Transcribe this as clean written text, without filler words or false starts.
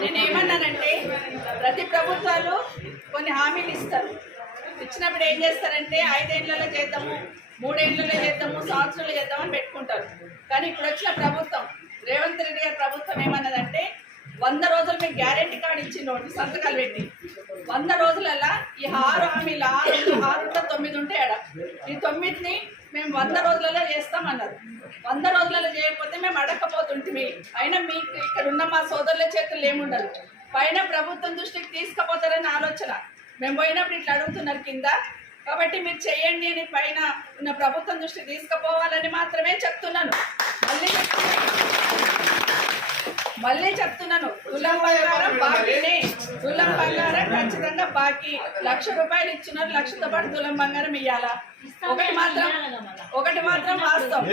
నేనేమన్నానంటే ప్రతి ప్రభుత్వాలు కొన్ని హామీలు ఇస్తారు. ఇచ్చినప్పుడు ఏం చేస్తారంటే 5 ఏళ్లలో చేద్దాము, 3 ఏళ్లలో చేద్దాము, సంవత్సరాలు చేద్దామని పెట్టుకుంటారు. కానీ ఇప్పుడు వచ్చిన ప్రభుత్వం రేవంత్ రెడ్డి గారి ప్రభుత్వం ఏమన్నదంటే 100 రోజులు మీకు గ్యారెంటీ కార్డు ఇచ్చిండు సంతకాలు పెట్టి 100 రోజులలో ఈ 6 హామీలు 6 9 ఉంటాయి ఆడ. ఈ 9ని మేము 100 రోజులలో చేస్తామన్నారు. 100 రోజులలో చేయకపోతే మేము అడగకపోతుంటిమి. అయినా మీకు ఇక్కడ ఉన్న మా సోదరుల చేతులు ఏముండదు, పైన ప్రభుత్వం దృష్టికి తీసుకుపోతారని ఆలోచన. మేము పోయినప్పుడు ఇట్లా అడుగుతున్నారు కింద, కాబట్టి మీరు చేయండి అని పైన ఉన్న ప్రభుత్వం దృష్టికి తీసుకుపోవాలని మాత్రమే చెప్తున్నాను. మళ్ళీ చెప్తున్నాను, తులం బంగారం బాకీనే, తులం బంగారం ఖచ్చితంగా బాకీ. 1,00,000 రూపాయలు ఇచ్చినారు, 1,00,000తో పాటు తులం బంగారం ఇవ్వాలా. ఒకటి మాత్రం వాస్తవం.